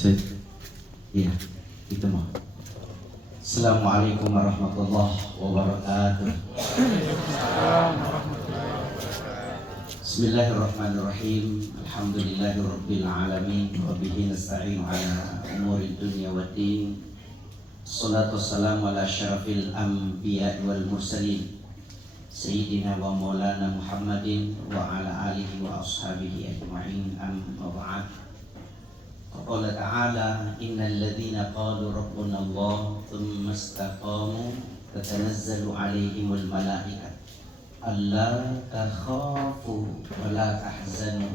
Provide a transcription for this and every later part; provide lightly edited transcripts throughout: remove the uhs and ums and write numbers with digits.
Iya, itu mah. Assalamualaikum warahmatullahi wabarakatuh. Bismillahirrahmanirrahim. Alhamdulillahirabbil alamin wa bihi nasta'inu ala umuri dunya waddin. Shalatu wassalamu ala asyrafil anbiya'i wal mursalin Sayyidina wa maulana Muhammadin wa ala alihi wa ashabihi ajma'in, amma ba'd. Qala ta'ala innal ladzina qalu rabbuna Allah thumma istaqamu tatanazzalu 'alaihimul malaikatu alla takhafu wa la tahzanu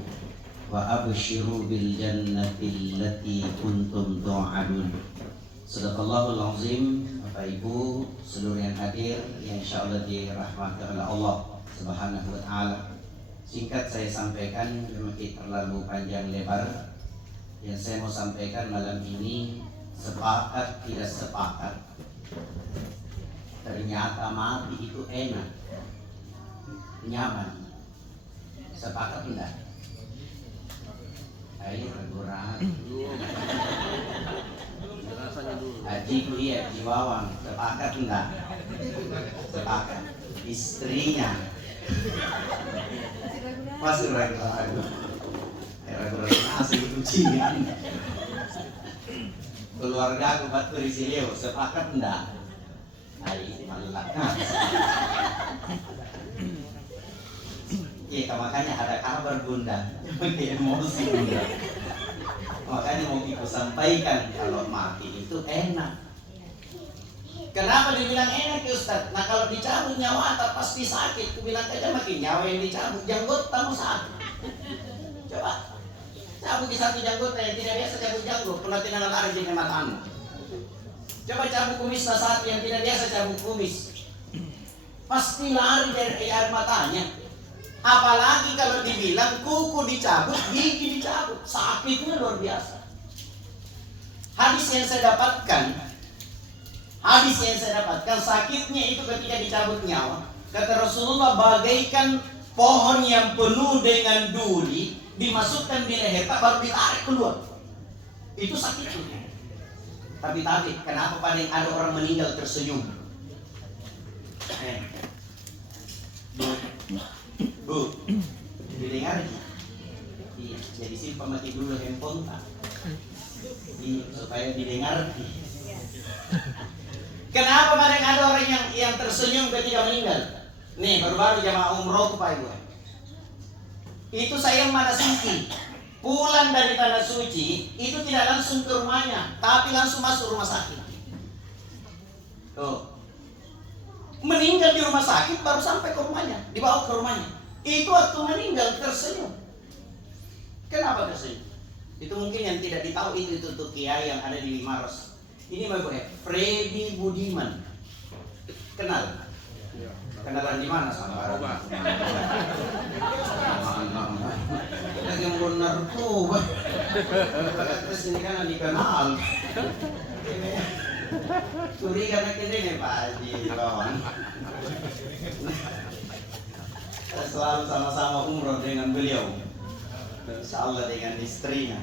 wa abshiru bil jannati allati kuntum tu'adun. Sadaqallahul azim. Bapak Ibu seluruh yang hadir yang insyaallah dirahmati oleh Allah Subhanahu wa taala. Singkat saya sampaikan, memang terlalu panjang lebar. Yang saya mau sampaikan malam ini, sepakat tidak sepakat, ternyata mati itu enak, nyaman. Sepakat enggak? Ayo ragu-ragu. Haji iya, Jiwawang, sepakat enggak? Sepakat. Istrinya masih ragu-ragu. Ragu-ragu asli ujian. Keluarga aku batu risilio, sepakat enggak? Ayo malah. Iya, makanya ada kabar bunda, pakai emosi bunda. Makanya mau ibu sampaikan kalau mati itu enak. Kenapa dibilang enak ya Ustaz? Nah kalau dicabut nyawa tak pasti sakit. Ku bilang aja makin nyawa yang dicabut, janggut kamu sakit. Coba cabut di satu janggut yang tidak biasa cabut janggut, pernah tidak lari di matamu. Coba cabut kumis satu yang tidak biasa cabut kumis, pasti lari dari air matanya. Apalagi kalau dibilang kuku dicabut, gigi dicabut, sakitnya luar biasa. Hadis yang saya dapatkan, sakitnya itu ketika dicabut nyawa. Kata Rasulullah, bagaikan pohon yang penuh dengan duri, dimasukkan di leher, baru ditarik keluar. Itu sakitnya. Tapi kenapa pada yang ada orang meninggal tersenyum? Bu, didengar ya? Iya, jadi simpan mati dulu handphone tak? Iya, supaya didengar. Kenapa pada ada orang yang tersenyum ketika meninggal? Nih, baru-baru jamaah umroh tuh Pak Ibu. Itu saya mana suci. Pulang dari tanah suci, itu tidak langsung ke rumahnya, tapi langsung masuk rumah sakit. Tuh. Meninggal di rumah sakit baru sampai ke rumahnya, dibawa ke rumahnya. Itu waktu meninggal tersenyum. Kenapa tersenyum? Itu mungkin yang tidak ditahu itu kiai yang ada di Maros. Ini Bapak ya, Freddy Budiman. Kenal? Kenalan di mana sama Arab? Lagi yang benar tuh. Terus ini kan dikenal. Curiga makin ini Pak Haji kawan. Selalu sama-sama umroh dengan beliau, insyaallah dengan istrinya.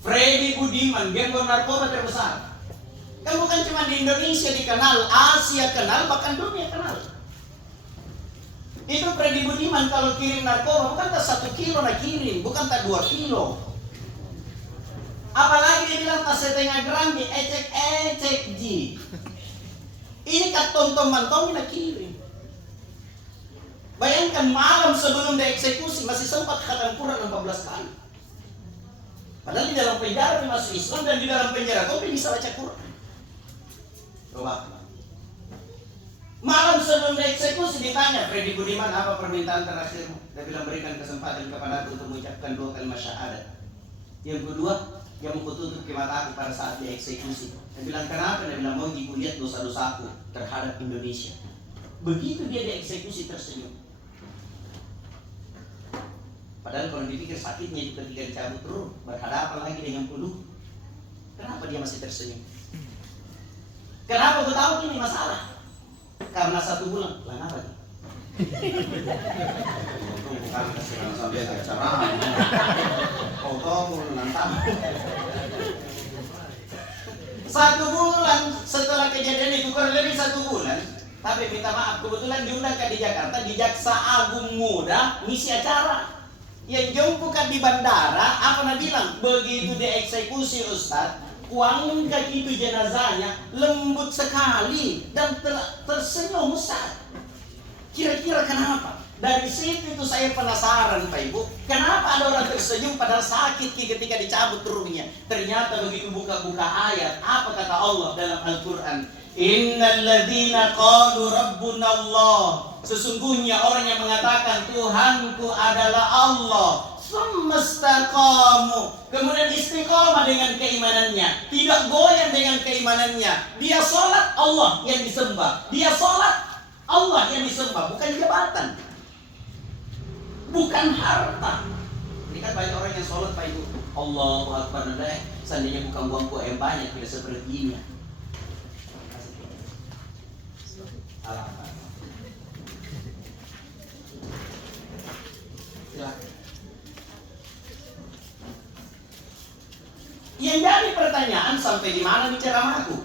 Freddy Budiman, geng narkoba terbesar. Kan bukan cuma di Indonesia dikenal, Asia kenal, bahkan dunia kenal. Itu Freddy Budiman kalau kirim narkoba bukan tak 1 kilo nak kirim, bukan tak 2 kilo. Apalagi dia bilang tak setengah gram di ecek ji. Ini kan tonton-tonton nak kirim. Bayangkan malam sebelum dieksekusi masih sempat khatam Quran 14 kali. Padahal di dalam penjara masuk Islam dan di dalam penjara kau bisa baca Quran. Coba. Malam sebelum dieksekusi ditanya, Freddy Budiman, apa permintaan terakhirmu? Dia bilang, berikan kesempatan kepada aku untuk mengucapkan 2 kalimat syahadat. Yang kedua, yang tutup ke mata aku pada saat dieksekusi. Dia bilang, kenapa? Dia bilang, mau dilihat dosa-dosaku terhadap Indonesia. Begitu dia dieksekusi tersenyum. Padahal kalau dipikir sakitnya itu ketika dicabut terus, berhadapan lagi dengan peluru. Kenapa dia masih tersenyum? Kenapa aku tahu ini masalah? Karena 1 bulan. Lah apa nih? Bukan sampai acara. tamu. 1 bulan setelah kejadian itu, kurang lebih 1 bulan. Tapi minta maaf, kebetulan diundangkan di Jakarta, di Jaksa Agung Muda, ngisi acara. Yang jumpukan di bandara, apa nak bilang? Begitu dieksekusi Ustaz, uangkan itu jenazahnya lembut sekali dan tersenyum Ustaz. Kira-kira kenapa? Dari situ itu saya penasaran Pak Ibu, kenapa ada orang tersenyum padahal sakit ketika dicabut ruhnya. Ternyata begitu buka-buka ayat, apa kata Allah dalam Al-Quran? Innal ladzina qalu rabbuna Allah. Sesungguhnya orang yang mengatakan Tuhanku adalah Allah, semestaqamu, kemudian istiqamah dengan keimanannya, tidak goyang dengan keimanannya. Dia sholat, Allah yang disembah. Dia sholat, Allah yang disembah, bukan jabatan, bukan harta. Ini kan banyak orang yang sholat Pak Ibu, Allahu Akbar, seandainya bukan buangku yang banyak tidak seperti ini. Yang jadi pertanyaan, sampai di mana bicara aku?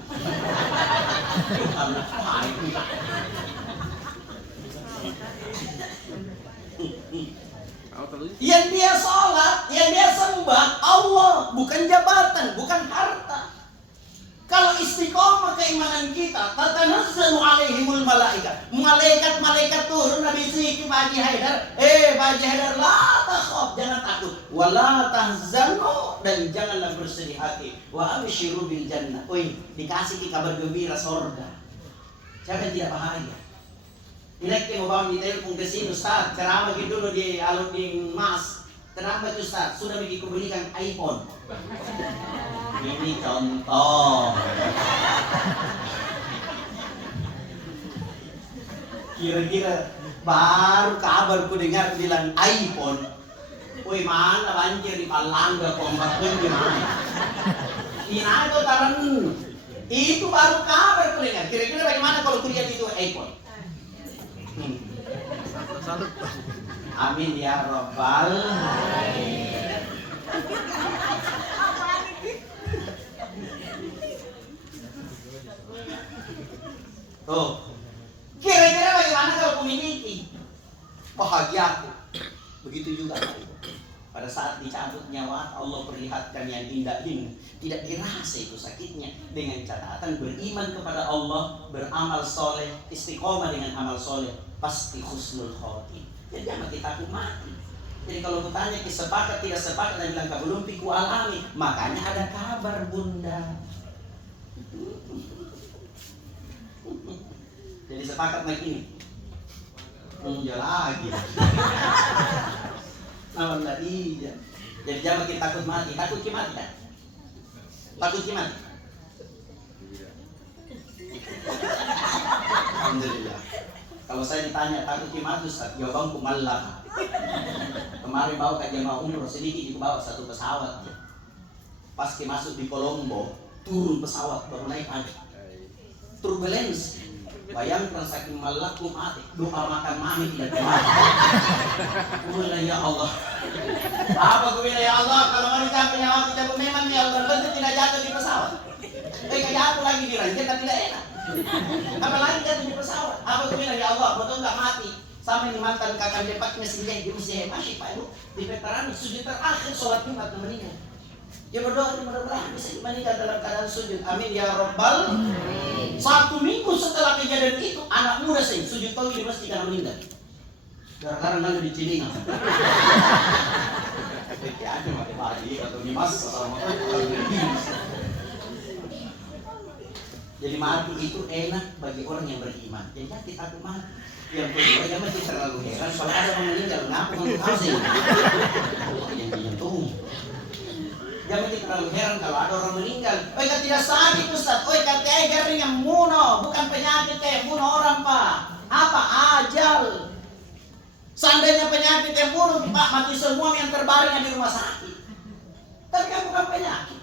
Yang dia sholat, yang dia sembah Allah, bukan jabatan, bukan harta. Kalau istiqomah keimanan kita, tatanazzalu alaihimul malaikat. Malaikat turun. Nabi Ziki Pak Haji Haidar, Pak Haji Haidar, la takhaf, jangan takut, wala tahzanu, dan janganlah bersedih hati, wa absyiru bil jannah. Dikasih kabar gembira sorga. Siapa yang tidak bahagia? Ini mau bawa di telepon ke sini Ustaz, ceramah gitu dulu di alumni Mas. Kenapa itu Ustaz? Sudah begitu belikan iPhone. Ini contoh. Kira-kira baru kabar ku dengar bilang iPhone. Mana banjir di Palangga kompak pun gimana? Ini itu taran. Itu baru kabar ku dengar. Kira-kira bagaimana kalau kuliah itu iPhone? Amin ya Rabbal alamin. Kira-kira bagaimana kalau memiliki? Bahagiaku. Begitu juga pada saat dicabut nyawa, Allah perlihatkan yang indah-indah. Tidak dirasa itu sakitnya. Dengan catatan beriman kepada Allah, beramal soleh, istiqomah dengan amal soleh, pasti husnul khotimah. Jadi jangan kita takut mati. Jadi kalau bertanya sepakat tidak sepakat, dan bilang belum piku alami, makanya ada kabar Bunda. Jadi sepakat begini. Ya lagi. Nah, iya. Jadi jangan kita takut mati. Takut mati kan? Takut mati. Alhamdulillah. Kalau saya ditanya takut mati, jawabanku malah. Kemarin bawa ke jemaah umroh sedikit, itu bawa 1 pesawat. Pas masuk di Kolombo, turun pesawat baru naik lagi. Turbulence. Bayangkan saking malakku mati, doa makan mami tidak mati. Kubilang ya Allah. Apa kubilang ya Allah? Kalau mau dicapai nyawa kita memang ya Allah, tentu tidak jatuh di pesawat. Kayak jatuh lagi di ranjang kan tidak enak. Apalagi jatuh di pesawat. Apa kubilang ya Allah? Betul nggak mati. Sama ini mantan kakak depatnya sendiri di Mesir masih Pak Ibu di veteran sujud terakhir sholat Jumat meninggal. Ya berdoa mudah-mudahan bisa meninggal dalam keadaan sujud. Amin ya Rabbal. 1 minggu setelah kejadian itu, anak muda saya sujud tauhid di masjid karena meninggal. Gara-gara lalu di Cilinga. Ada mati atau di mas sama jadi mati itu enak bagi orang yang beriman. Jadi kita takut mati. Yang kedua, jangan kita terlalu heran kalau ada orang meninggal, kenapa nggak tahu sih? Yang tuh. Jangan kita terlalu heran kalau ada orang meninggal. Kan tidak sakit Ustaz. Kan garing yang bunuh, bukan penyakit kayak bunuh orang Pak. Apa? Ajal. Seandainya penyakit yang bunuh Pak, mati semua yang terbaring di rumah sakit. Tapi kan bukan penyakit.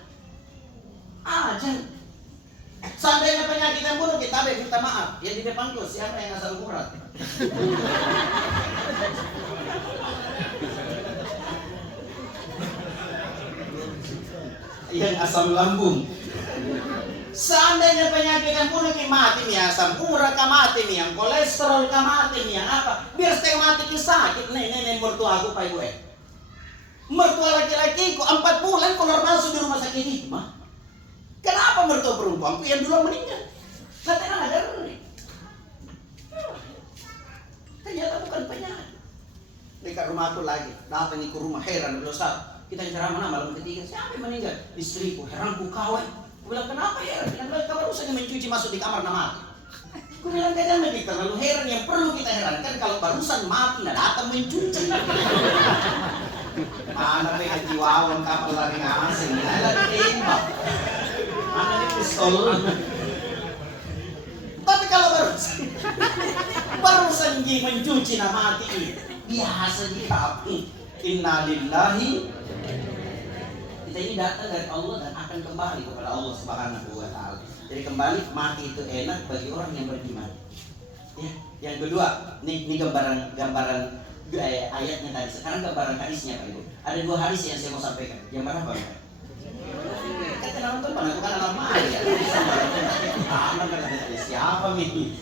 Ajal. Seandainya penyakit yang bunuh, kita minta maaf. Yang di depan tuh siapa yang asal urat? yang asam lambung. Seandainya penyakit yang punya mati nih, asam urat mati nih, yang kolesterol mati nih, yang apa? Biar setengah mati ki sakit. Nih mertua aku pak gue. Mertua laki-lakiku 4 bulan keluar masuk di rumah sakit hikmah. Kenapa mertua perempuanku yang dulu meninggal? Katanya ada nih. Ternyata bukan penyakit. Dekat rumah aku lagi, datang ke rumah heran, bilang Ustaz, kita ceramah malam ketiga, siapa yang meninggal? Istriku, heranku kawin. Aku bilang kenapa heran? Bilang kamu usahanya mencuci masuk di kamar mati. Aku bilang jangan kita terlalu heran, yang perlu kita herankan kalau barusan mati nah datang mencuci. Mana mereka jiwawan kapal lari ngasing, lagi tembak. Mana ini pistol. Tapi kalau barusan mencuci nah mati, biasa ditapi. Innalillahi. Kita ini datang dari Allah dan akan kembali kepada Allah Subhanahu wa Ta'ala. Jadi kembali mati itu enak bagi orang yang beriman. Ya. Yang kedua, ini gambaran ayatnya tadi. Sekarang gambaran hadisnya Pak Ibu. Ada 2 hadis yang saya mau sampaikan. Yang mana Pak? Kata nonton Pak, bukan nama ya. Siapa nih?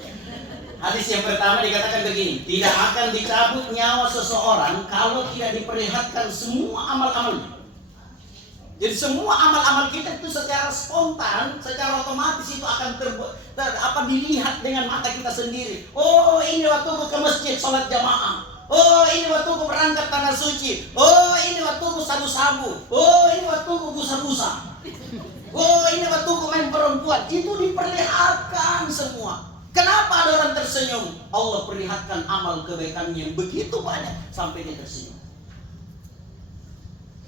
Hadis yang pertama dikatakan begini, tidak akan dicabut nyawa seseorang kalau tidak diperlihatkan semua amal-amalnya. Jadi semua amal-amal kita itu secara spontan, secara otomatis itu akan dilihat dengan mata kita sendiri. Oh, ini waktuku ke masjid sholat jamaah. Oh, ini waktuku berangkat tanah suci. Oh, ini waktuku sabu-sabu. Oh, ini waktuku busa-busa. Oh, ini waktuku main perempuan. Itu diperlihatkan semua. Kenapa ada orang tersenyum? Allah perlihatkan amal kebaikannya yang begitu banyak sampai dia tersenyum.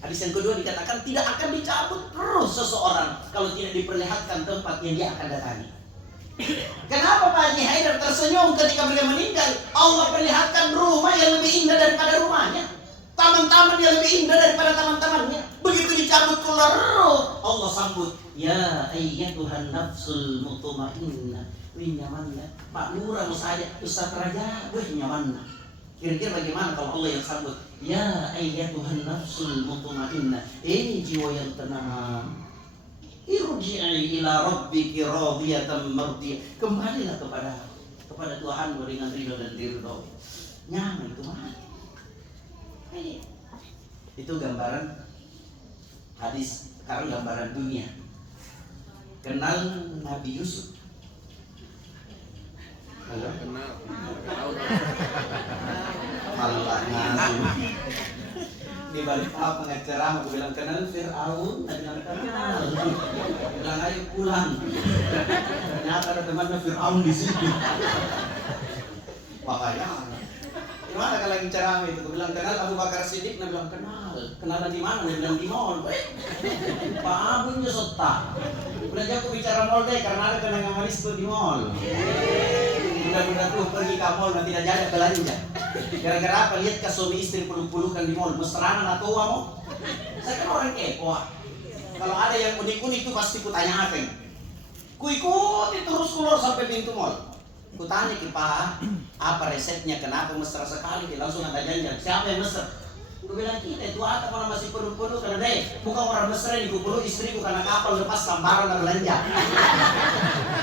Hadis yang kedua dikatakan tidak akan dicabut terus seseorang kalau tidak diperlihatkan tempat yang dia akan datangi. Kenapa Pak Haji Haidar tersenyum ketika beliau meninggal? Allah perlihatkan rumah yang lebih indah daripada rumahnya. Taman-taman yang lebih indah daripada taman-tamannya. Begitu dicabut keluar roh, Allah sambut. Ya ayyatuhan nafsul mutmainnah. Wih nyaman ya. Pak Lurah saja Ustaz Raja, wih nyaman. Kira-kira bagaimana kalau Allah yang sambut? Ya ayyatuhan nafsul mutmainnah. Jiwa yang tenang. Irji'i ila rabbiki radiyatan mardiyah. Kembalilah kepada Tuhanmu dengan ridho dan ridho. Nyaman itu mana? Itu gambaran hadis. Sekarang gambaran dunia. Kenal Nabi Yusuf. Halo? Kenal. Allah ngaji. Di balik apa pengacara aku bilang kenal Fir'aun, aku bilang kenal. Bilang ayo pulang. Ternyata ada temannya Fir'aun di sini. Makanya gimana kalau lagi ceramah itu? Aku bilang kenal Abu Bakar Siddiq, dia bilang kenal. Kenalan di mana? Dia bilang di mall. Pak Abu nyesota. Bilang aku bicara mall deh karena ada kenangan manis tuh di mall. Mudah-mudahan tuh pergi ke mall nanti tidak jaga belanja. Gara-gara apa? Lihat ke suami istri peluk-pelukan di mall. Mesranan atau kamu? Saya kan orang kepo. Kalau ada yang unik-unik itu pasti kutanyakan. Kuikuti terus keluar sampai pintu mall. Kutanya ke Pak, apa resepnya? Kenapa mesra sekali? Dia langsung ada janjian. Siapa yang mesra? Gue bilang kita itu ada orang masih peluk-peluk karena deh bukan orang mesra ini. Gue peluk istriku karena kapal lepas lambaran dan belanja.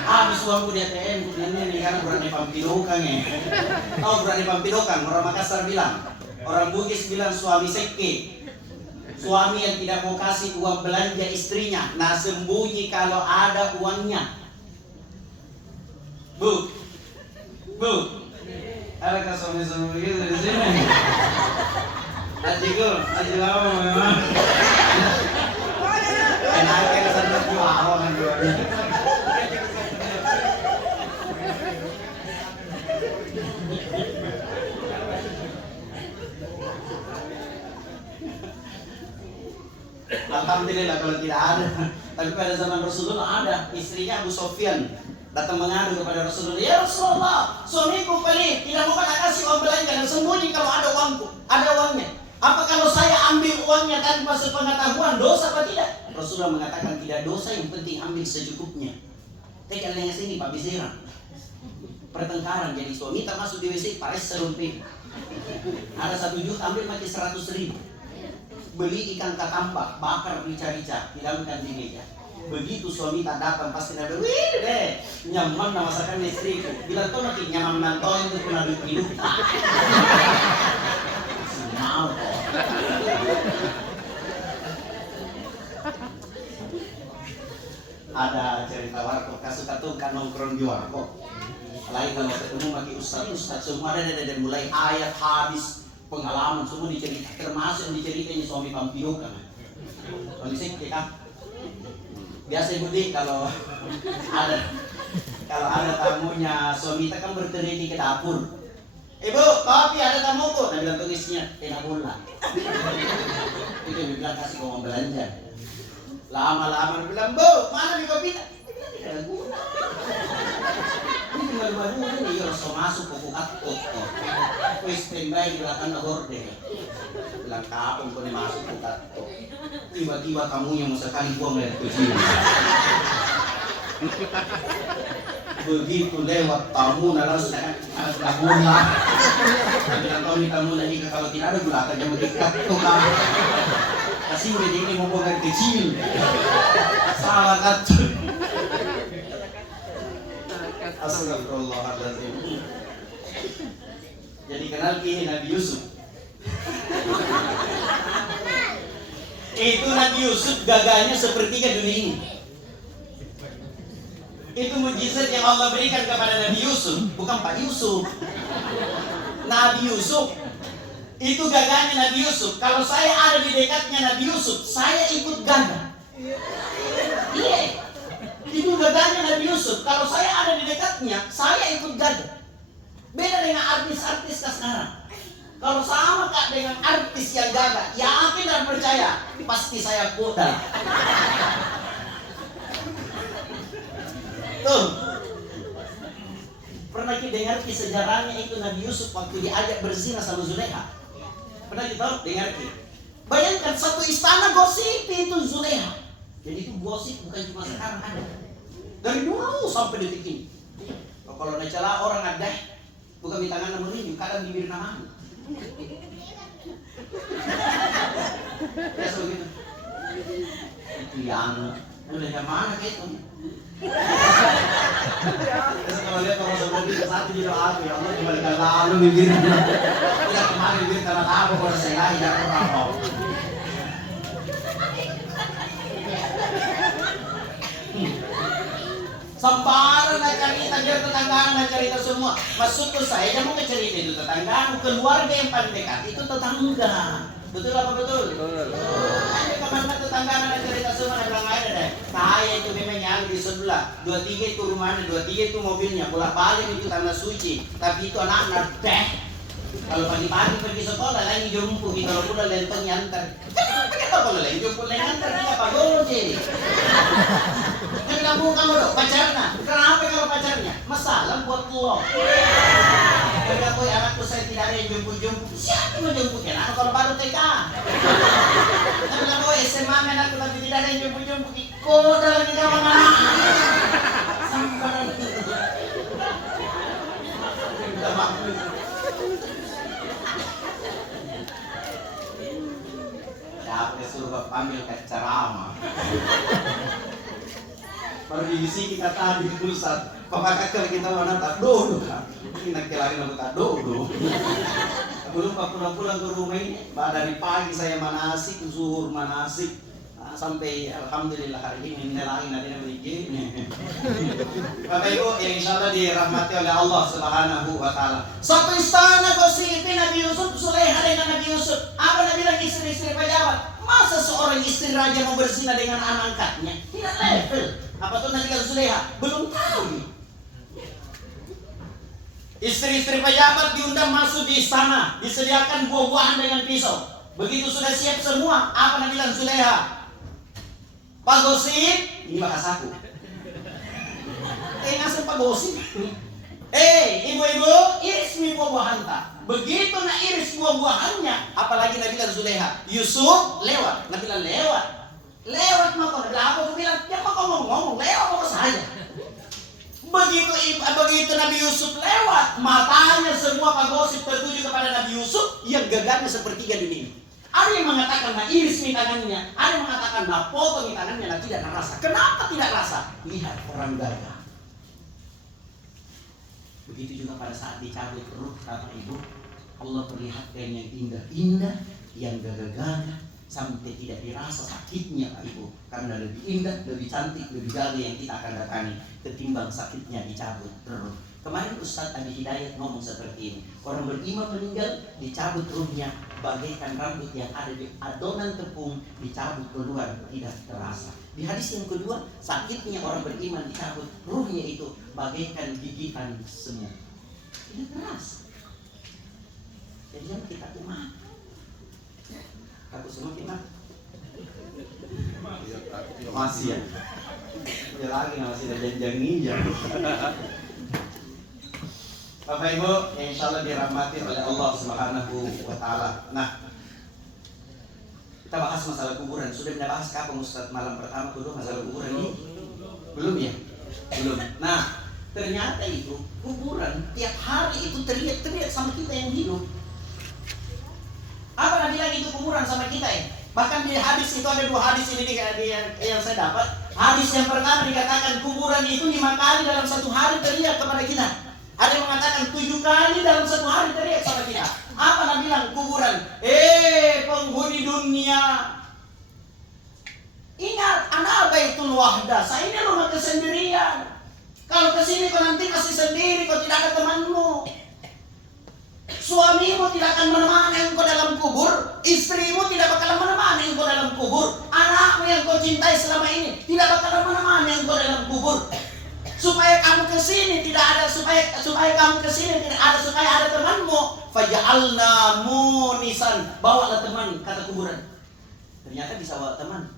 Habis uangku di ATM, ini karena berani pampidokan ya. Tahu berani pampidokan? Orang Makassar bilang, orang Bugis bilang suami seke. Suami yang tidak mau kasih uang belanja istrinya, nah sembunyi kalau ada uangnya. Bu, ada kan suami-suami begitu di sini. Ajiku, apa memang? Enaknya kesana jual kan dua. Alhamdulillah kalau tidak ada. Tapi pada zaman Rasulullah ada. Istrinya Abu Sofyan datang mengadu kepada Rasulullah. Ya Rasulullah, suamiku pelit, tidak mau kasih uang belanja dan sembunyi kalau ada uangku, ada uangnya. Apa kalau saya ambil uangnya tanpa sepengetahuan, dosa apa tidak? Rasulullah mengatakan tidak dosa, yang penting ambil secukupnya. Kayak yang sini Pak Bizera. Pertengkaran jadi suami termasuk di WC, pares serumpi. Ada 1 juta ambil pakai 100.000. beli ikan katambak, bakar rica-rica, hidangkan di meja. Begitu suami tak datang pasti dia bilang, wih deh, nyaman na masakan istriku. Bilang tuh makin nyaman nantol itu pernah hidup. Mau kok. Ada cerita warkop kasus kan nongkrong di warkop. Lain kalau ketemu maki ustaz semua ada mulai ayat hadis pengalaman semua dicerita, termasuk yang diceritanya suami Pampio kan. Kondisi kita biasa ibu di kalau ada tamunya suami kita kan berteriak ke dapur, ibu kopi ada tamuku, nah bilang tulisnya enak bola. Itu dia bilang kasih kau belanja. Lama-lama bilang, bu mana nih kopi? Tidak ada guna. Ini baru-baru ini rasa masuk ke buka toko. Wis standby di belakang horde. Bilang kapan kau nih masuk ke buka toko? Tiba-tiba kamu yang sekali buang air kecil. Begitu lewat tamu langsung ada guna. Bilang kau nih tamu lagi kalau tidak ada gula akan jam dekat tuh kan. Kasih ini mau buang air kecil. Salah kacau. Astagfirullahaladzim. Jadi kenal kini Nabi Yusuf. Itu Nabi Yusuf gagahnya sepertiga dunia ini. Itu mujizat yang Allah berikan kepada Nabi Yusuf, bukan Pak Yusuf. Nabi Yusuf. Itu gagahnya Nabi Yusuf. Kalau saya ada di dekatnya Nabi Yusuf, saya ikut gagah. Iya. Itu gagahnya Nabi Yusuf. Kalau saya ada di dekatnya, saya ikut gagah. Beda dengan artis-artis sekarang. Kalau sama kak dengan artis yang gagah, yakin dan percaya, pasti saya kuda. Tuh. Pernah kita dengar sejarahnya itu Nabi Yusuf waktu diajak berzina sama Zulekha. Pernah kita dengar? Bayangkan satu istana gosip itu Zulekha. Jadi itu gosip bukan cuma sekarang ada. Dari dulu sampai detik ini. Kalau nak celah orang ada, bukan di tangan namun ini, kadang bibir namanya. Biasa begitu. Itu yang udah yang mana gitu. Biasa kalau lihat orang sebelum itu satu di doa ya Allah kembalikan lalu bibirnya. Tidak kemarin bibir karena apa kalau saya tidak orang. Sambaran nak cerita dia tetanggaan nak cerita semua. Maksudku saya mau cerita itu tetanggaan, keluarga yang paling dekat itu tetangga. Betul apa betul? Betul. Kemana tetanggaan nak cerita semua nak bilang ada deh. Saya itu memang yang di sebelah. 23 itu rumahnya, 23 itu mobilnya. Bolak balik itu tanah suci. Tapi itu anak-anak deh. Kalau pagi-pagi pergi sekolah lagi jumpu kita kalau udah lentong nyantar. Kenapa kalau lagi jumpu nyantar dia apa goje? Kan kamu dong pacarnya. Kenapa kalau pacarnya? Masalah buat lo. Kalau aku anakku saya tidak ada yang jumpu-jumpu. Siapa yang jumpu kan? Anak kalau baru TK. Tapi kalau SMA anakku tapi tidak ada yang jumpu-jumpu. Kok lagi kawan anak? Sampai minta maaf. Siapa suruh bapak ambil ke ceramah? Baru diisi kita tadi pusat. Bapak kakak kita mana tak dodo kan? Ini nak lagi nak tak dodo. Belum pulang ke rumah ini. Dari pagi saya manasik, zuhur manasik. Sampai alhamdulillah hari ini lagi nanti begini. Bapak Ibu yang insyaallah dirahmati oleh Allah Subhanahu wa taala. Satu istana gosipin Nabi Yusuf, Zulekha dengan Nabi Yusuf. Apa Nabi bilang istri-istri pejabat? Masa seorang istri raja mau berzina dengan anak angkatnya? Tidak level. Apa tuh Nabi Zulekha? Belum tahu. Istri-istri pejabat diundang masuk di istana, disediakan buah-buahan dengan pisau. Begitu sudah siap semua, apa Nabi bilang Zulekha? Pak Gosip, ini bahasaku. Ngasih Pak Gosip. Ibu-ibu, iris buah-buahan tak. Begitu nak iris buah-buahannya, apalagi Nabi bilang Zulekha, Yusuf lewat. Nabi bilang lewat. Lewat maka Nabi bilang apa? Aku bilang, ya kok ngomong lewat apa saja. Begitu Nabi Yusuf lewat, matanya semua Pak Gosip tertuju kepada Nabi Yusuf yang gagahnya sepertiga dunia. Ada yang mengatakan nah iris mi tangannya, ada yang mengatakan nah potong mi tangannya, nah tidak rasa. Kenapa tidak rasa? Lihat orang gagah. Begitu juga pada saat dicabut ruh kata ibu, Allah perlihatkan yang indah-indah, yang gagah-gagah, sampai tidak dirasa sakitnya ibu, karena lebih indah, lebih cantik, lebih gagah yang kita akan datangi ketimbang sakitnya dicabut ruh. Kemarin Ustadz Adi Hidayat ngomong seperti ini, orang beriman meninggal dicabut ruhnya bagaikan rambut yang ada di adonan tepung, dicabut keluar tidak terasa. Di hadis yang kedua, sakitnya orang beriman dicabut ruhnya itu bagaikan gigitan semut, tidak terasa. Jadi yang kita kumat, aku semua kumat masih ya, ya lagi masih ada jangan-jangan. Bapak Ibu yang insya Allah dirahmati oleh Allah Subhanahu wa Ta'ala. Nah, kita bahas masalah kuburan. Sudah kita bahas kapan Ustaz malam pertama dulu masalah kuburan ini? Belum ya? Belum. Nah, ternyata itu kuburan tiap hari itu teriak-teriak sama kita yang hidup. Apa nanti lagi itu kuburan sama kita ya? Bahkan di hadis itu ada 2 hadis ini yang saya dapat. Hadis yang pertama dikatakan kuburan itu 5 kali dalam 1 hari teriak kepada kita. Ada yang mengatakan 7 kali dalam 1 hari teriak sama kita. Apa Nabi bilang kuburan? Penghuni dunia, ingat ana baitul wahda. Saya ini rumah kesendirian. Kalau kesini kau nanti masih sendiri, kau tidak ada temanmu. Suamimu tidak akan menemani engkau dalam kubur. Istrimu tidak bakal menemani engkau dalam kubur. Anakmu yang kau cintai selama ini tidak bakal menemani engkau dalam kubur. Supaya kamu kesini tidak ada, supaya kamu kesini tidak ada, supaya ada temanmu. Faja'alna munisan, bawalah teman, kata kuburan. Ternyata bisa bawa teman.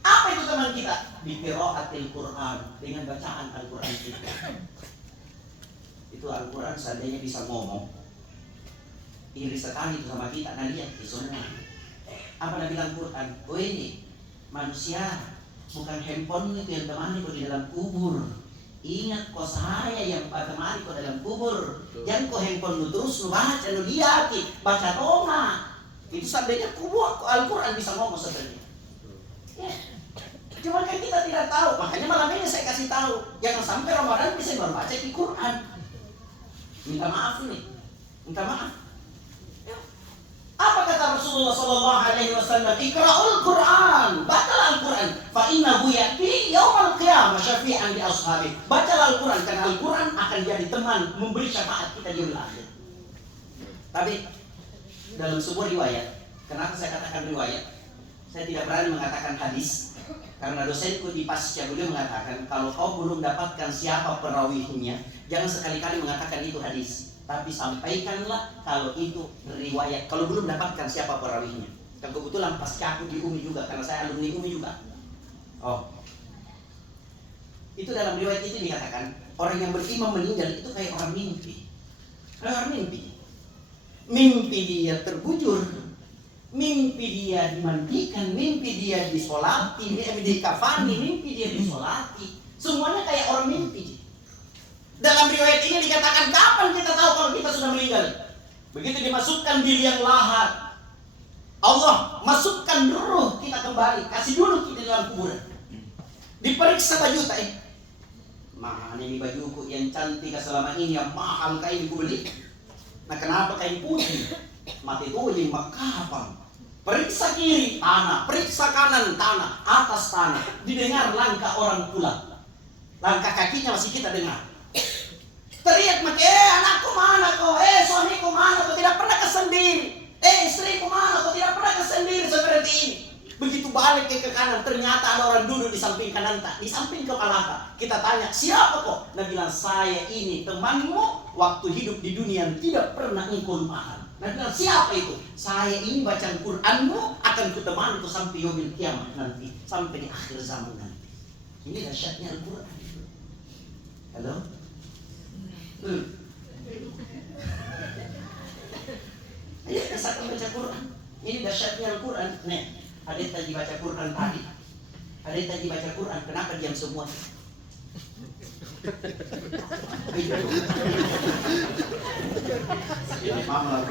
Apa itu teman kita? Biqiraatil Quran, dengan bacaan Al-Quran kita. Itu Al-Quran seandainya bisa ngomong, iri sekali itu sama kita. Nah lihat di semua. Apa Nabi bilang Quran? Oh ini manusia, bukan handphone itu yang temani kau di dalam kubur. Ingat kau saya yang temani kau dalam kubur. Jangan kau handphone lu terus lu baca, lu lihat, baca toma. Itu seandainya kubur Al-Quran bisa ngomong sebenarnya. Ya. Cuma kan kita tidak tahu. Makanya malam ini saya kasih tahu, jangan sampai Ramadan bisa baru baca di Quran. Minta maaf ini, minta maaf. Ya. Apa kata Rasulullah Sallallahu Alaihi Wasallam? Iqra'ul Quran, bacalah Al-Quran. Fa innahu ya'ti yaumal qiyamah syafi'an li ashabi. Bacalah Al-Quran karena Al-Quran akan jadi teman memberi syafaat kita di akhir. Tapi dalam sebuah riwayat, kenapa saya katakan riwayat? Saya tidak berani mengatakan hadis karena dosenku di pasca beliau mengatakan kalau kau belum dapatkan siapa perawinya, jangan sekali-kali mengatakan itu hadis. Tapi sampaikanlah kalau itu riwayat, kalau belum dapatkan siapa perawinya. Dan kebetulan pasca aku di UMI juga, karena saya alumni UMI juga. Oh, itu dalam riwayat itu dikatakan orang yang beriman meninggal itu kayak orang mimpi. Kayak orang mimpi. Mimpi dia terbujur, mimpi dia dimandikan, mimpi dia disolati, dikafani, mimpi dia disolati. Semuanya kayak orang mimpi. Dalam riwayat ini dikatakan kapan kita tahu kalau kita sudah meninggal? Begitu dimasukkan di liang lahat, Allah masukkan ruh kita kembali, kasih dulu kita dalam kuburan. Diperiksa baju tak? Mana ini bajuku yang cantik selama ini, yang mahal kain ku beli. Nah kenapa kain putih? Mati tulis makapang. Periksa kiri tanah, periksa kanan tanah, atas tanah. Didengar langkah orang pulang. Langkah kakinya masih kita dengar. Teriak mak, anakku mana kau? Suamiku mana kau? Tidak pernah kesendiri. Istriku mana kau? Tidak pernah kesendiri seperti ini. Begitu balik ke kanan, ternyata ada orang duduk di samping kanan, di samping kepala. Kita tanya, siapa kok? Nah bilang, saya ini temanmu waktu hidup di dunia yang tidak pernah engkau lupakan. Nah bilang, siapa itu? Saya ini bacaan Quranmu akan kutemani itu sampai yaumil kiamat nanti, sampai di akhir zaman nanti. Ini dahsyatnya Al-Quran. Halo? Ayo kita baca Quran. Ini dahsyatnya Al-Quran. Nih, ada yang tadi baca Quran tadi, ada yang tadi baca Quran. Kenapa diam semua? Ini mama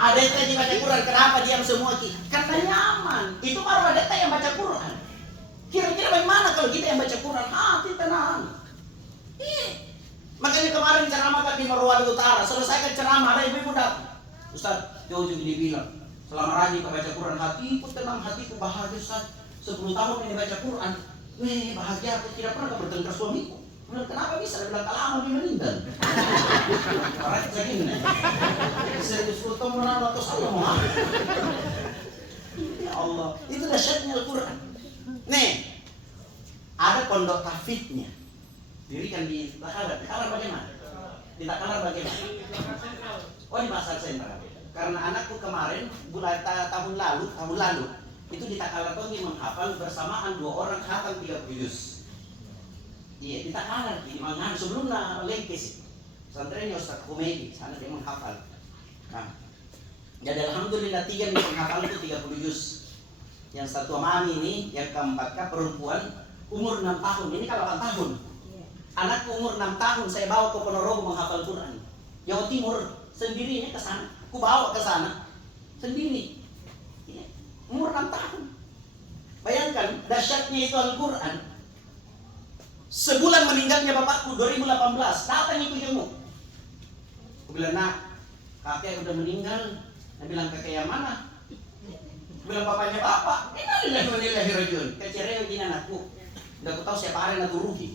ada yang baca Quran, kenapa diam semua Ki? Karena nyaman. Itu baru ada yang baca Quran. Kira-kira bagaimana kalau kita yang baca Quran? Hati tenang. Makanya kemarin ceramah di Morowali Utara, selesaikan ceramah ada ibu-ibu datang. Ustaz, jauh dibilang, selama rajin baca Quran, hatiku tenang, hatiku bahagia Ustaz. 10 tahun ini baca Quran, bahagia aku tidak pernah bertengkar suamiku. Kenapa bisa? Dia bilang, lama dia meninggal. Orang segini. 10 tahun menang atau salah mau. Ya Allah, itu dahsyatnya Al-Quran. Nih, ada pondok tahfidnya. Dirikan di Takalar. Takalar bagaimana? Di Takalar bagaimana? Oh, di Pasar Sentral. Karena anakku kemarin bulan tahun lalu itu di Takalar Tongi menghafal bersamaan 2 orang khatam 30 juz. Iya, di Takalar di Mangan sebelumnya Lengkes. Pesantrennya Ustaz Komedi, sana dia menghafal. Nah, jadi alhamdulillah 3 nih penghafal itu 30 juz. Yang satu mami ini, yang keempat perempuan umur 6 tahun. Ini kalau 8 tahun. Anakku umur 6 tahun saya bawa ke Ponorogo menghafal Quran. Jawa Timur sendirinya ke sana. Ku bawa ke sana sendiri. Ya, umur 6 tahun. Bayangkan dahsyatnya itu Al-Quran. Sebulan meninggalnya bapakku 2018, datang itu jenguk. Aku bilang, nak, kakek udah meninggal. Dia bilang, kakek yang mana? Aku bilang, bapaknya bapak. Innalillahi wa inna ilaihi raji'un. Kecere begini anakku. Udah aku tahu siapa hari nak rugi.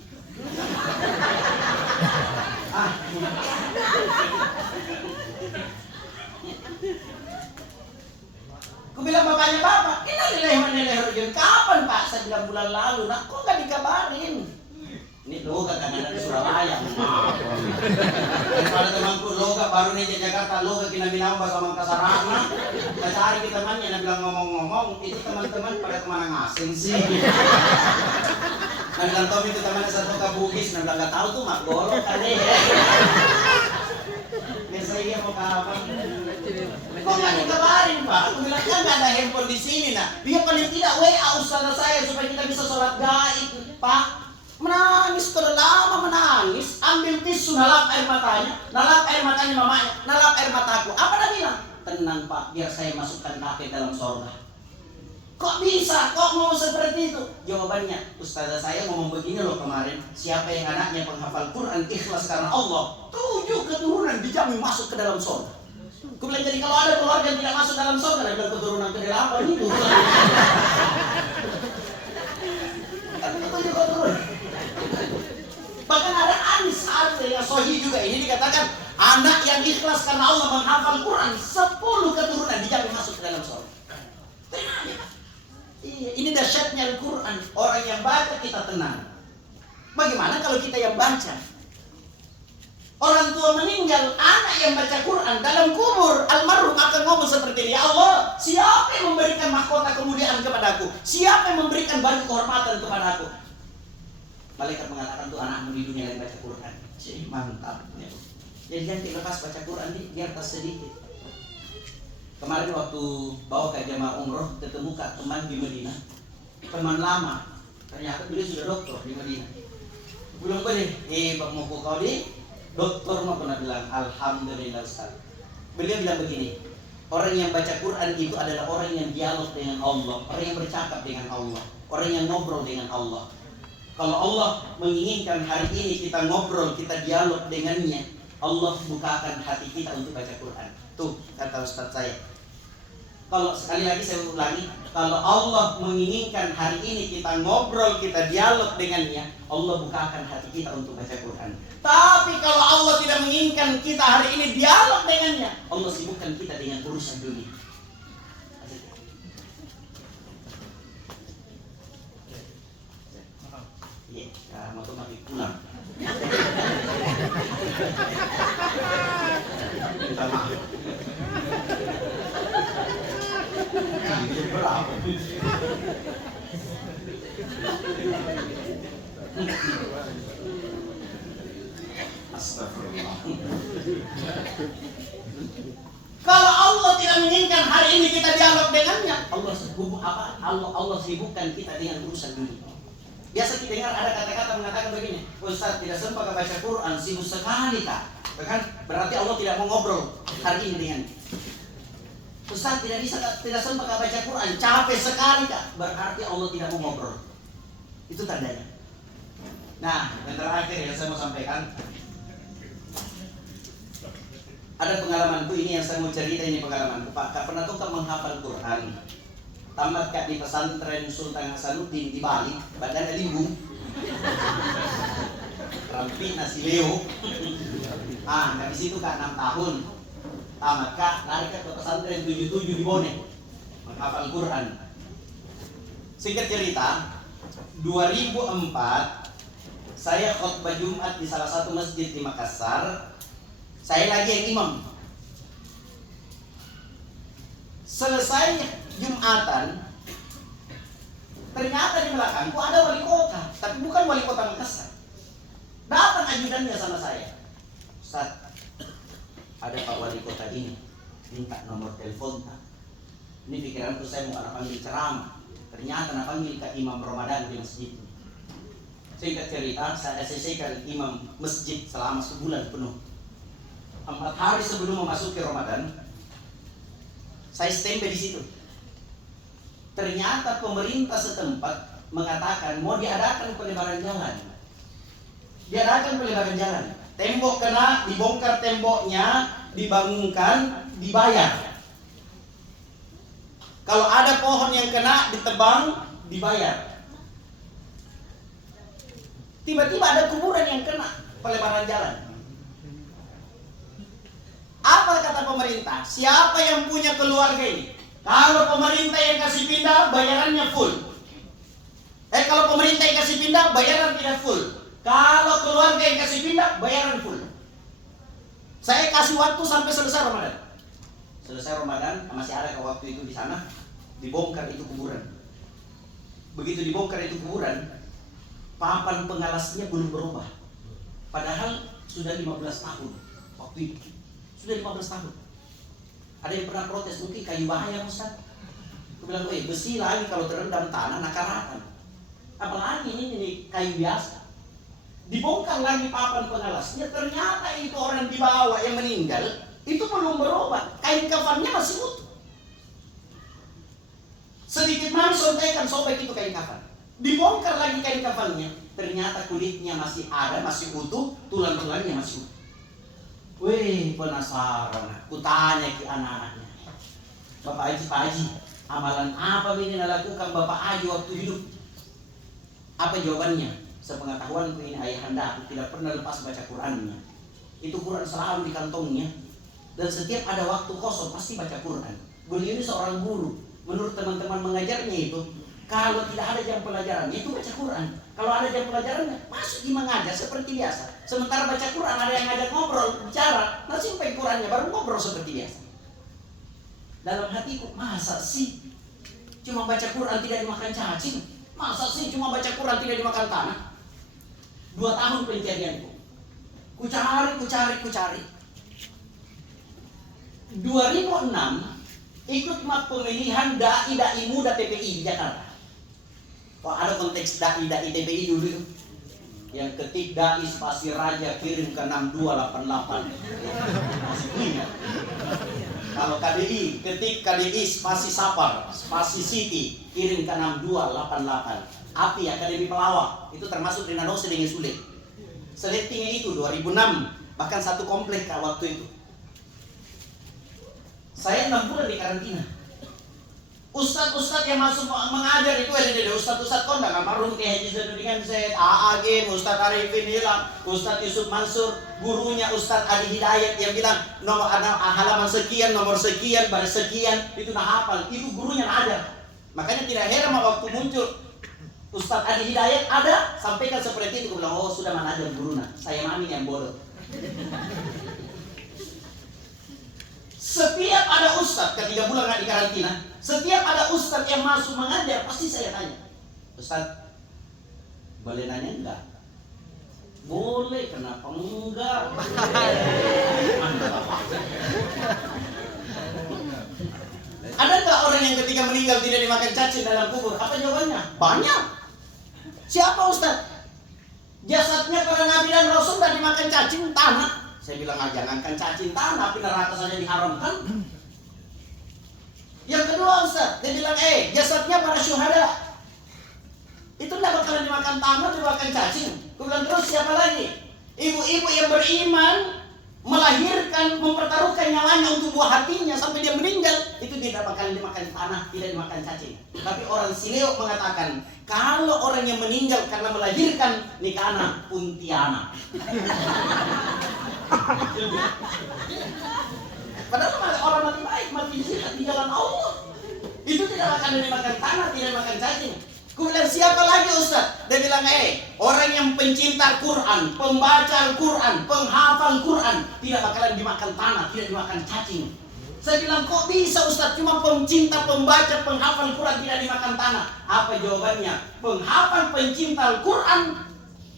Aku bilang bapaknya bapak, innalillahi wa inna ilaihi raji'un. Kapan Pak? Saya bilang bulan lalu. Nah, kok nggak dikabarin? Ini loga kan ada di Surabaya. Daripada temanku loga baru nih di Jakarta, loga kina bilang bahasa Mangkasarana. Kita cari kita temannya, dia bilang ngomong-ngomong, itu teman-teman pada kemana ngasing sih. Nah bilang Tom itu temannya satu ke Bugis, nah bilang nggak tahu tuh mak golok kali ya. Biasanya dia mau kapan? Kok nggak dikabarin Pak? Aku bilang kan nggak ada handphone di sini nah. Biar paling tidak WA ustaz saya supaya kita bisa sholat gaib Pak. Menangis terlalu lama menangis, ambil tisu nalap air matanya mamanya, nalap air mataku. Apa dia bilang? Tenang Pak, biar saya masukkan kakek dalam surga. Kok bisa? Kok mau seperti itu? Jawabannya, ustazah saya ngomong begini loh kemarin. Siapa yang anaknya penghafal Quran ikhlas karena Allah, 7 keturunan dijamin masuk ke dalam surga. Aku bilang jadi kalau ada keluarga yang tidak masuk dalam surga, dia bilang keturunan ke-8 itu. Bahkan ada hadis yang sahih juga ini dikatakan anak yang ikhlas karena Allah menghafal Quran 10 keturunan dijamin masuk ke dalam surga. Tenang ya Pak. Ini dahsyatnya Al-Quran. Orang yang baca kita tenang. Bagaimana kalau kita yang baca? Orang tua meninggal, anak yang baca Quran dalam kubur almarhum akan ngomong seperti ini. Ya Allah, siapa yang memberikan mahkota kemuliaan kepadaku? Siapa yang memberikan baju kehormatan kepadaku? Malaikat mengatakan tuh anakmu di dunia yang baca Quran. Cih, mantap. Jadi jangan lepas baca Quran biar tas sedikit. Kemarin waktu bawa ke jamaah umroh ketemu kak teman di Medina, teman lama. Ternyata beliau sudah doktor di Medina. Belum boleh. Pak Moko kau di doktor mau pernah bilang alhamdulillah Ustaz. Beliau bilang begini. Orang yang baca Quran itu adalah orang yang dialog dengan Allah, orang yang bercakap dengan Allah, orang yang ngobrol dengan Allah. Kalau Allah menginginkan hari ini kita ngobrol, kita dialog dengannya, Allah bukakan hati kita untuk baca Quran. Tuh kata Ustaz saya. Kalau sekali lagi saya ulangi, kalau Allah menginginkan hari ini kita ngobrol, kita dialog dengannya, Allah bukakan hati kita untuk baca Quran. Tapi kalau Allah tidak menginginkan kita hari ini dialog dengannya, Allah sibukkan kita dengan urusan dunia. Iya, mau mati pulang. Minta maaf. Berapa? Astagfirullah. Kalau Allah tidak menginginkan hari ini kita dialog dengannya, Allah sibukkan kita dengan urusan dunia. Biasa kita dengar ada kata-kata mengatakan begini, Ustaz tidak sempat baca Quran, sibuk sekali kak. Kan berarti Allah tidak mau ngobrol hari ini dengan Ustaz tidak sempat baca Quran, capek sekali kak. Berarti Allah tidak mau ngobrol. Itu tandanya. Nah, yang terakhir yang saya mau sampaikan, ada pengalamanku ini yang saya mau cerita, ini pengalamanku. Pak, kak pernah tuh menghafal Quran. Tamat kak di pesantren Sultan Hasanuddin di Bali, badan limbung. Rampi nasi leo. Kak di situ kak 6 tahun. Tamat kak lari ke pesantren 77 di Bone, menghafal Quran. Singkat cerita, 2004 saya khutbah Jumat di salah satu masjid di Makassar. Saya lagi yang imam. Selesai Jumatan, ternyata di belakangku ada wali kota, tapi bukan wali kota Makassar. Datang ajudannya sama saya. Ustaz, ada Pak Wali Kota ini, minta nomor telepon tak. Ini pikiranku, saya mau anak panggil ceramah. Ternyata anak panggil ke Imam Ramadan di masjid. Singkat cerita, saya selesaikan imam masjid selama sebulan penuh. 4 hari sebelum memasuki Ramadan, saya standby di situ. Ternyata pemerintah setempat mengatakan mau diadakan pelebaran jalan. Diadakan pelebaran jalan. Tembok kena, dibongkar temboknya, dibangunkan, dibayar. Kalau ada pohon yang kena, ditebang, dibayar. Tiba-tiba ada kuburan yang kena pelebaran jalan. Apa kata pemerintah? Siapa yang punya keluarga ini? Kalau pemerintah yang kasih pindah, bayarannya full. Kalau pemerintah yang kasih pindah, bayaran tidak full. Kalau keluarga yang kasih pindah, bayaran full. Saya kasih waktu sampai selesai Ramadan. Selesai Ramadan, masih ada waktu itu di sana, dibongkar itu kuburan. Begitu dibongkar itu kuburan, papan pengalasnya belum berubah. Padahal sudah 15 tahun waktu itu. Sudah 15 tahun. Ada yang pernah protes, mungkin kayu bahaya Ustaz. Aku bilang, besi lagi kalau terendam tanah nakaratan. Apalagi ini kayu biasa. Dibongkar lagi papan pengalasnya, ternyata itu orang dibawa yang meninggal, itu belum berubah. Kain kafannya masih utuh. Sedikit mami sontekan, sobek itu kain kafan. Dibongkar lagi kain kafannya, ternyata kulitnya masih ada, masih utuh, tulang-tulangnya masih utuh. Wih, penasaran. Aku tanya ke anak-anaknya, Bapak Haji, Pak Haji, amalan apa ini lakukan Bapak Haji waktu hidup? Apa jawabannya? Sepengetahuanku ini ayahanda, aku tidak pernah lepas baca Qurannya. Itu Quran selalu di kantongnya. Dan setiap ada waktu kosong pasti baca Quran. Beliau ini seorang guru. Menurut teman-teman mengajarnya itu, kalau tidak ada jam pelajarannya itu baca Quran. Kalau ada jam pelajarannya, masuk di mengajar seperti biasa. Sementara baca Quran ada yang ngajak ngobrol, bicara, nah simpen Qurannya baru ngobrol seperti biasa. Dalam hatiku, masa sih cuma baca Quran tidak dimakan cacing? Masa sih cuma baca Quran tidak dimakan tanah? 2 tahun pencarianku. Ku cari. 2006 ikut pemilihan dai muda TPI di Jakarta. Ada konteks dai TPI dulu itu. Yang ketik dai spasi raja kirim ke 6288. Masih ingat. Kalau KDI, ketik KDI spasi sapar, spasi city, kirim ke 6288. Api Akademi Pelawak, itu termasuk Rina Nose dengan Sule. Seletingnya itu 2006, bahkan satu komplek waktu itu. Saya 6 bulan di karantina. Ustadz-ustadz yang masuk mengajar itu ada Ustadz-ustadz kondang, almarhum Kiai Haji Zainuddin Zaid, Aagin, Ustadz Arifin Hilang, Ustadz Yusuf Mansur, gurunya Ustadz Adi Hidayat yang bilang nomor halaman sekian, nomor sekian, baris sekian, itu nah hafal, itu gurunya ngajar. Makanya tidak heran waktu muncul Ustadz Adi Hidayat ada, sampaikan seperti itu, aku bilang, oh sudah mana aja guruna, saya mami yang bodoh. Setiap ada ustadz, ketika bulan nggak di karantina, setiap ada ustadz yang masuk mengajar, pasti saya tanya, Ustadz, boleh nanya enggak? Boleh, kenapa enggak? Ada enggak orang yang ketika meninggal tidak dimakan cacing dalam kubur? Apa jawabannya? Banyak. Siapa Ustaz? Jasadnya para nabi dan rasul dan dimakan cacing tanah. Saya bilang, jangankan cacing tanah, api neraka saja diharamkan. Yang kedua Ustaz, dia bilang, jasadnya para syuhada itu tidak bakalan dimakan tanah, dimakan cacing. Gue bilang, terus siapa lagi? Ibu-ibu yang beriman melahirkan, mempertaruhkan nyawanya untuk buah hatinya sampai dia meninggal, itu tidak bakalan dimakan tanah, tidak dimakan cacing. Tapi orang Sileo mengatakan, kalau orang yang meninggal karena melahirkan, nikahna kuntilanak. Padahal orang mati baik, mati di jalan Allah, itu tidak akan dimakan tanah, tidak dimakan cacing. Ku bilang, siapa lagi Ustaz? Dia bilang, orang yang pencinta Quran, pembaca Al-Quran, penghafal Quran, tidak bakalan dimakan tanah, tidak dimakan cacing. Saya bilang, kok bisa Ustaz? Cuma pencinta, pembaca, penghafal Quran tidak dimakan tanah. Apa jawabannya? Penghafal, pencinta Al-Quran,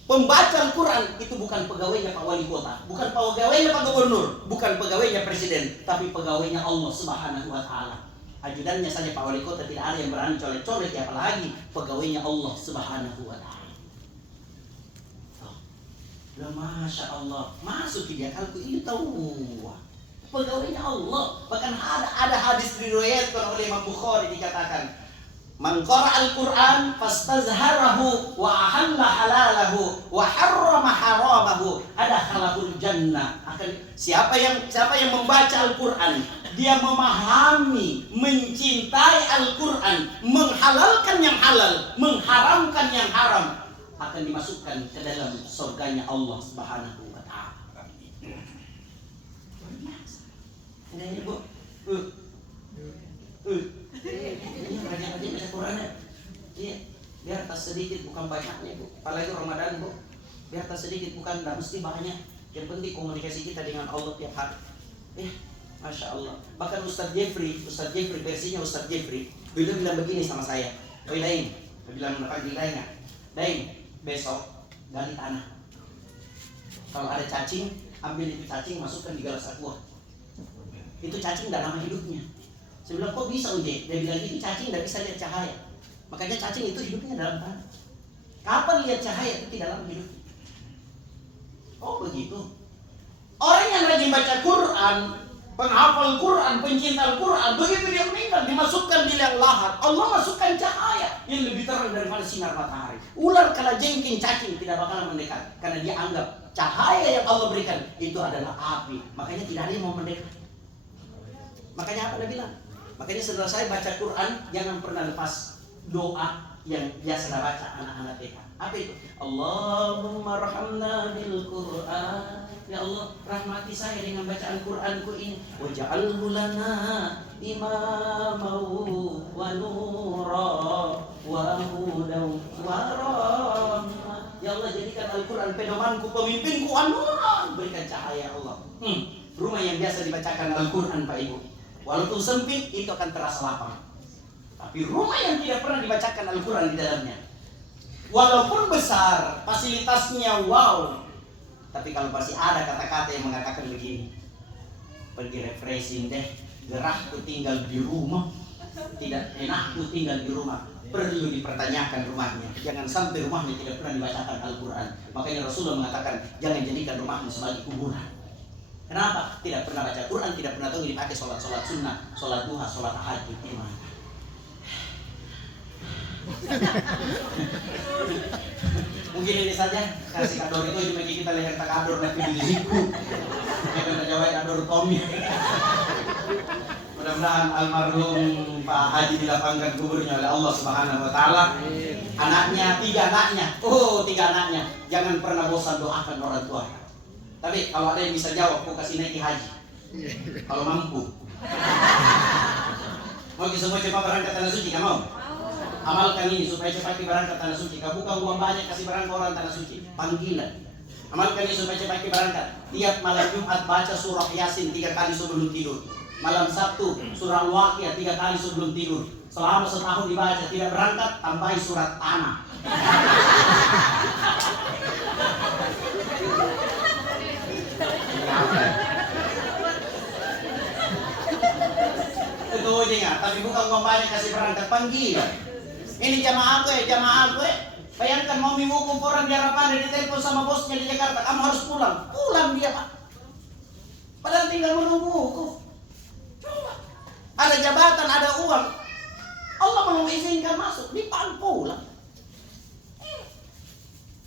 pembaca Al-Quran itu bukan pegawainya Pak Wali Kota, bukan pegawainya Pak Gubernur, bukan pegawainya Presiden, tapi pegawainya Allah Subhanahu wa Ta'ala. Ajudannya saja Pak Wali Kota tidak ada yang berani colet-colet, apalagi pegawainya Allah Subhanahu wa Ta'ala. Masya Allah, masuk di akalku ini tahu. Pegawainya Allah. Bahkan ada hadis diriwayatkan oleh Imam Bukhari, dikatakan, man qara'a al-Qur'an fastazharahu wa ahalla halalahu wa harrama haramahu adkhalahul jannah. Siapa yang membaca Al-Qur'an, dia memahami, mencintai Al-Qur'an, menghalalkan yang halal, mengharamkan yang haram, akan dimasukkan ke dalam surganya Allah Subhanahu wa Ta'ala. Ini Bu. Rajin-rajin baca Quran ya. Iya, biar tak sedikit bukan banyaknya Bu. Apalagi Ramadan Bu. Biar tak sedikit bukan tak mesti banyak. Yang penting komunikasi kita dengan Allah tiap hari. Masya Allah. Bahkan Ustaz Jeffrey versinya Ustaz Jeffrey, beliau bilang begini sama saya. Dain, dia bilang Dain, besok gali tanah. Kalau ada cacing, ambil itu cacing, masukkan di gelas aqua. Itu cacing tidak lama hidupnya. Saya bilang, kok bisa Uje? Dia bilang, itu cacing tidak bisa lihat cahaya. Makanya cacing itu hidupnya dalam tanah. Kapan lihat cahaya itu tidak lama hidupnya. Oh begitu. Orang yang rajin baca Quran, penghafal Quran, pencinta Al-Quran, begitu dia meninggal, dimasukkan di liang lahat. Allah masukkan cahaya yang lebih terang daripada sinar matahari. Ular kalajengking cacing tidak bakalan mendekat, karena dia anggap cahaya yang Allah berikan itu adalah api. Makanya tidak ada yang mau mendekat. Makanya apa dia bilang? Makanya setelah saya baca Quran, jangan pernah lepas doa yang biasa baca anak-anak TK. Apa itu? Allahumma rahamna bil Quran. Ya Allah, rahmati saya dengan bacaan Quranku ini. Waj'alhu lana imamaw wa nura wa hudan wa rahmah. Ya Allah, jadikan Al-Quran pedomanku, pemimpinku, anuran. Berikan cahaya Allah. Rumah yang biasa dibacakan Al-Quran Pak Ibu, walaupun sempit itu akan terasa lapang. Tapi rumah yang tidak pernah dibacakan Al-Quran di dalamnya, walaupun besar, fasilitasnya wow, tapi kalau masih ada kata-kata yang mengatakan begini, pergi refreshing deh, gerahku tinggal di rumah, tidak enakku tinggal di rumah, perlu dipertanyakan rumahnya. Jangan sampai rumahnya tidak pernah dibacakan Al-Quran. Makanya Rasulullah mengatakan, jangan jadikan rumahmu sebagai kuburan. Kenapa? Tidak pernah baca Quran, tidak pernah tahu dipakai sholat sunnah, sholat duha, sholat tahajud. Mungkin ini saja, kasih kador itu cuma kita leher tak kador tapi di siku. Kita jawab kador Tommy. Mudah-mudahan almarhum Pak Haji dilapangkan kuburnya oleh Allah Subhanahu wa Ta'ala. Anaknya, 3 anaknya. 3 anaknya. Jangan pernah bosan doakan orang tua. Tapi kalau ada yang bisa jawab, aku kasih naik haji. Kalau mampu. Mau semua cepat berangkat tanah suci, kamu mau? Amalkan ini supaya cepat berangkat tanah suci. Kamu bukan uang banyak kasih berangkat orang tanah suci. Panggilan. Amalkan ini supaya cepat berangkat. Tiap malam Jumat baca surah Yasin 3 kali sebelum tidur. Malam Sabtu surah Al-Waqiah 3 kali sebelum tidur. Selama setahun dibaca, tidak berangkat, tambahi surat tanah. Itu aja, tapi bukan uang banyak kasih berangkat, panggilan. Ini jamaah gue. Bayangkan mau menghukum orang di Harapan, dia ditelepon sama bosnya di Jakarta, kamu harus pulang. Pulang dia, Pak. Padahal tinggal menunggu hukum. Coba. Ada jabatan, ada uang. Allah belum izinkan masuk, dipanggil pulang.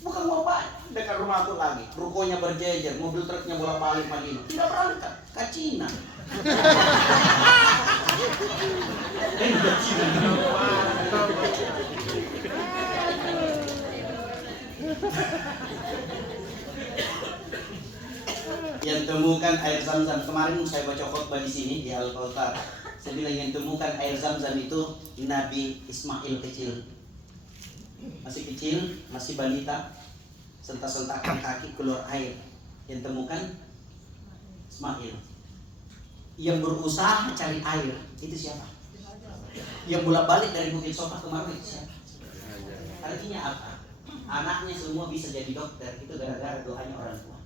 Bukan mau banyak. Dekat rumah aku lagi, rukonya berjejer, mobil truknya bolak-balik Madinah. Tidak berangkat, ke Cina. Yang temukan air Zam-Zam, kemarin saya baca khotbah di sini di Al-Kautsar. Saya bilang yang temukan air Zam-Zam itu Nabi Ismail kecil. Masih kecil, masih balita, sentak-sentakan kaki keluar air. Yang temukan Ismail. Yang berusaha cari air itu siapa? Yang bolak-balik dari Bukit Sofa ke Marwah itu siapa? Artinya apa? Anaknya semua bisa jadi dokter, itu gara-gara doanya orang tua.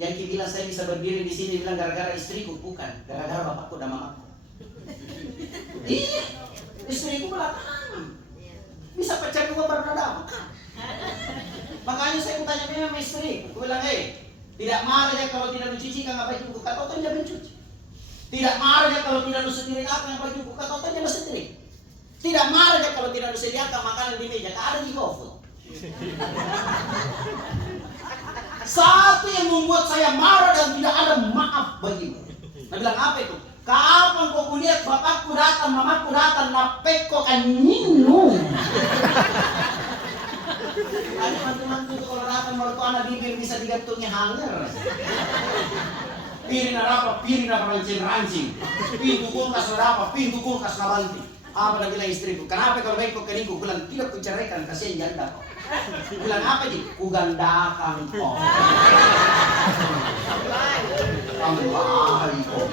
Yang bilang saya bisa berdiri di sini bilang gara-gara istriku, bukan, gara-gara bapakku dan mamaku. Iya, istriku belakangan. Bisa pecah dua bernada, bukan. Makanya saya tanya sama istri, aku bilang, tidak marah ya kalau tidak mencuci kan apa itu kata otak dia mencuci. Tidak marah ya kalau tidak sendiri apa yang baju kata otak dia sendiri. Tidak marah ya kalau tidak disediakan makanan di meja, ada di GoFood. Satu yang membuat saya marah dan tidak ada maaf bagimu. Nah bilang apa itu? Kapan kau lihat bapakku datang, mamaku datang, napeko kan minum. Ada mantu-mantu kalau datang mertua anak bibir bisa digantungi hanger. Piring apa? Piring apa rancing-rancing. Pintu kulkas apa? Pintu kulkas nabanti. Apa nak bilang istriku? Kenapa kalau baik kau keningku? Bilang tidak kuceraikan, kasihan janda kau. Bilang apa sih? Kugandakan kau. Tambah kau.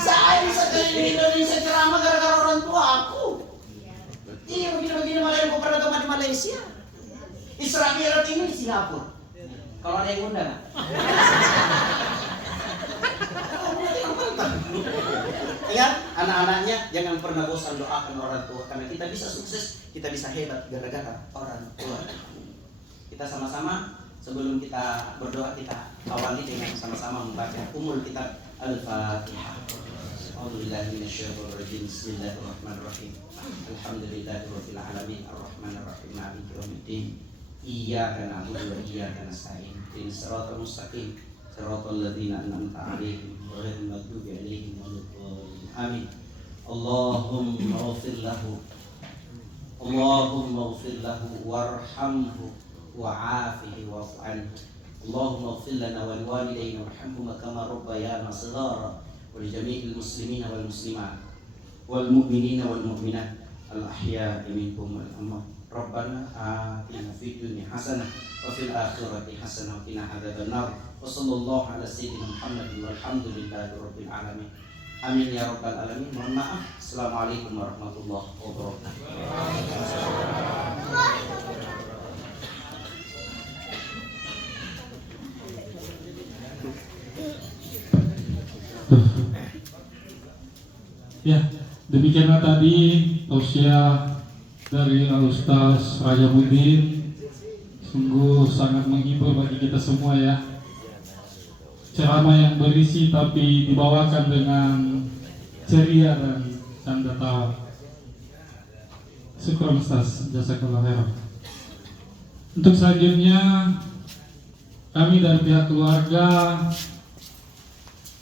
Saya bisa keliling Indonesia ceramah gara-gara orang tua aku. Iya begini-begini malah aku pernah teman di Malaysia. Isra Mi'raj ini di Singapura. Kalau ada yang undang. Ingat anak-anaknya jangan pernah bosan doakan orang tua karena kita bisa sukses, kita bisa hebat gara-gara orang tua. Kita sama-sama sebelum kita berdoa kita awali dengan sama-sama membaca umul kitab Al-Fatihah. A'udzubillahi minasyaitonir rajim. Bismillahirrahmanirrahim. Alhamdulillahirabbil alamin arrahmanir rahim maliki yaumiddin. Iyyaka na'budu wa iyyaka nasta'in. Ihdinas siratal mustaqim. Siratal ladzina an'amta 'alaihim ghairil maghdubi 'alaihim waladdallin. Amin. Allahumma ighfir lahu. Allahumma ighfir lahu warhamhu wa'afihi wa'fu 'anhu. Allahumma ighfir lana wa liwalidayna warhamhuma kama rabbayana shighara. ولجميع المسلمين والمسلمات والمؤمنين والمؤمنات الأحياء منهم والأموات ربنا آتنا في الدنيا حسنة وفي الآخرة حسنة وقنا عذاب النار وصلى الله على سيدنا محمد والحمد لله رب العالمين آمين يا رب العالمين. Mohon maaf. Assalamualaikum warahmatullahi wabarakatuh. Ya, demikianlah tadi tausiah dari Al-Ustaz Raja Mudin. Sungguh sangat menghibur bagi kita semua ya. Ceramah yang berisi tapi dibawakan dengan ceria dan canda tawa. Syukur Ustaz, jazakallah khairan. Untuk selanjutnya kami dari pihak keluarga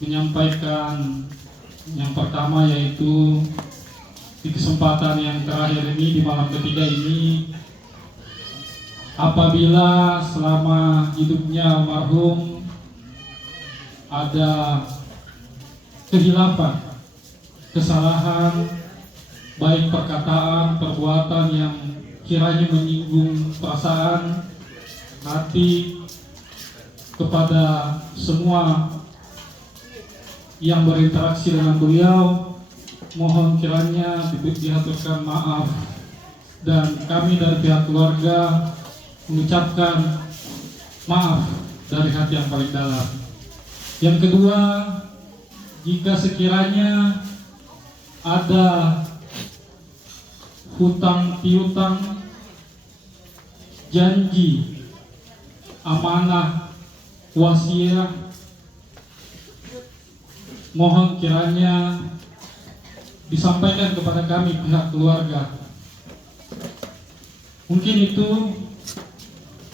menyampaikan yang pertama yaitu di kesempatan yang terakhir ini di malam ketiga ini, apabila selama hidupnya almarhum ada kehilafan, kesalahan baik perkataan, perbuatan yang kiranya menyinggung perasaan, hati kepada semua yang berinteraksi dengan beliau, mohon kiranya dihaturkan maaf dan kami dari pihak keluarga mengucapkan maaf dari hati yang paling dalam. Yang kedua, jika sekiranya ada hutang piutang, janji, amanah, wasiat, mohon kiranya disampaikan kepada kami pihak keluarga. Mungkin itu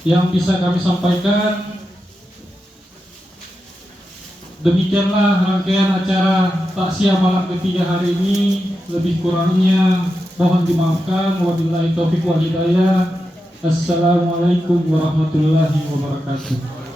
yang bisa kami sampaikan. Demikianlah rangkaian acara takziah malam ketiga hari ini. Lebih kurangnya mohon dimaafkan. Wabillahi taufiq wal hidayah. Assalamualaikum warahmatullahi wabarakatuh.